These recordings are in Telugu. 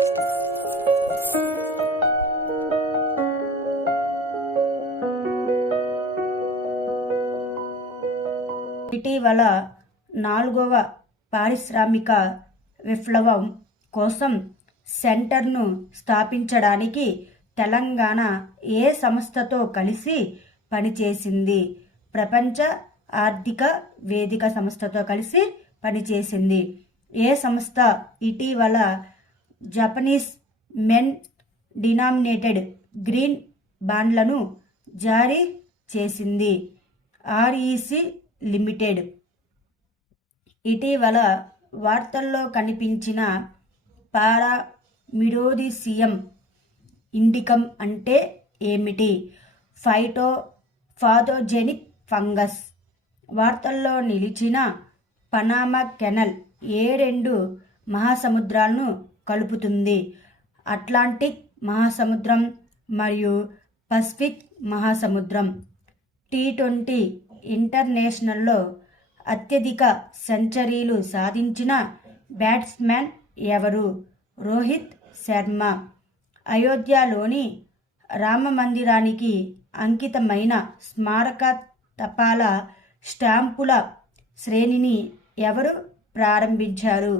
ఇటీవల 4వ పారిశ్రామిక విప్లవం కోసం సెంటర్ను స్థాపించడానికి తెలంగాణ ఏ సంస్థతో కలిసి పనిచేసింది? ప్రపంచ ఆర్థిక వేదిక సంస్థతో కలిసి పనిచేసింది. ఏ సంస్థ ఇటీవల జపనీస్ మెన్ డినామినేటెడ్ గ్రీన్ బాండ్లను జారీ చేసింది? REC limited. ఇటీవల వార్తల్లో కనిపించిన పారామిడోసియం ఇండికం అంటే ఏమిటి? Phytopathogenic fungus. వార్తల్లో నిలిచిన పనామా కెనాల్ ఏ రెండు మహాసముద్రాలను కలుపుతుంది? అట్లాంటిక్ మహాసముద్రం మరియు పసిఫిక్ మహాసముద్రం. టీ20 ఇంటర్నేషనల్లో అత్యధిక సెంచరీలు సాధించిన బ్యాట్స్మెన్ ఎవరు? రోహిత్ శర్మ. అయోధ్యలోని రామమందిరానికి అంకితమైన స్మారక తపాల స్టాంపుల శ్రేణిని ఎవరు ప్రారంభించారు?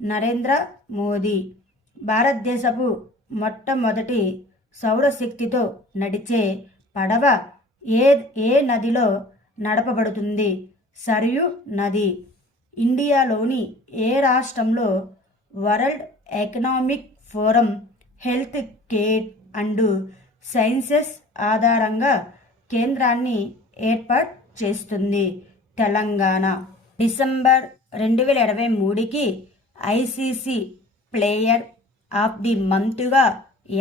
నరేంద్ర మోదీ. భారతదేశపు మొట్టమొదటి సౌరశక్తితో నడిచే పడవ ఏ నదిలో నడపబడుతుంది? సరయూ నది. ఇండియాలోని ఏ రాష్ట్రంలో World Economic Forum health care and sciences ఆధారంగా కేంద్రాన్ని ఏర్పాటు చేస్తుంది? తెలంగాణ. డిసెంబర్ 2023కి ఐసీసీ ప్లేయర్ ఆఫ్ ది మంత్గా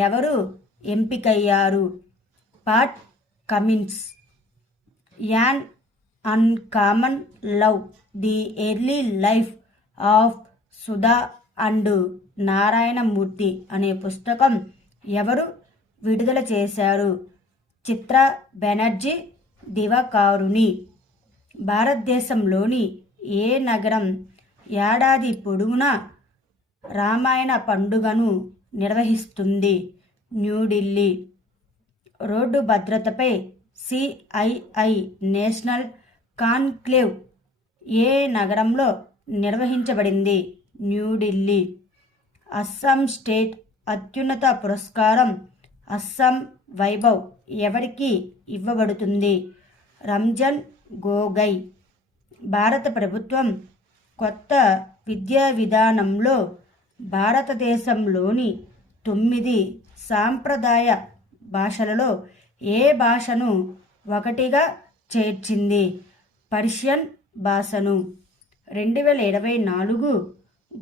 ఎవరు ఎంపికయ్యారు? Pat Cummins. An uncommon love the early life of Sudha and Narayana Murthy అనే పుస్తకం ఎవరు విడుదల చేశారు? చిత్ర బెనర్జీ దివాకరుని. భారతదేశంలోని ఏ నగరం ఏడాది పొడవునా రామాయణ పండుగను నిర్వహిస్తుంది? న్యూఢిల్లీ. రోడ్డు భద్రతపై సిఐఐ నేషనల్ కాన్క్లేవ్ ఏ నగరంలో నిర్వహించబడింది? న్యూఢిల్లీ. అస్సాం స్టేట్ అత్యున్నత పురస్కారం అస్సాం వైభవ్ ఎవరికి ఇవ్వబడుతుంది? రంజన్ గొగోయ్. భారత ప్రభుత్వం కొత్త విద్యా విధానంలో భారతదేశంలోని 9 సాంప్రదాయ భాషలలో ఏ భాషను ఒకటిగా చేర్చింది? పర్షియన్ భాషను. 2024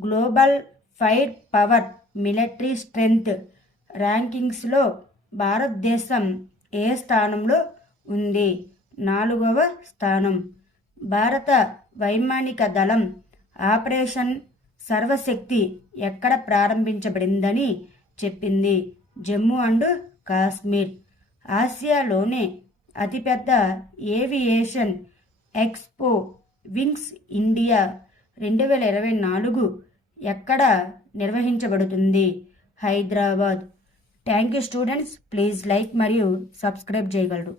Global Fire Power military strength ర్యాంకింగ్స్లో భారతదేశం ఏ స్థానంలో ఉంది? 4వ స్థానం. భారత వైమానిక దళం ఆపరేషన్ సర్వశక్తి ఎక్కడ ప్రారంభించబడిందని చెప్పింది? జమ్మూ అండ్ కాశ్మీర్. ఆసియాలోనే అతిపెద్ద ఏవియేషన్ ఎక్స్పో వింగ్స్ ఇండియా 2024 ఎక్కడ నిర్వహించబడుతుంది? Hyderabad. Thank you students. Please like మరియు సబ్స్క్రైబ్ చేయగలరు.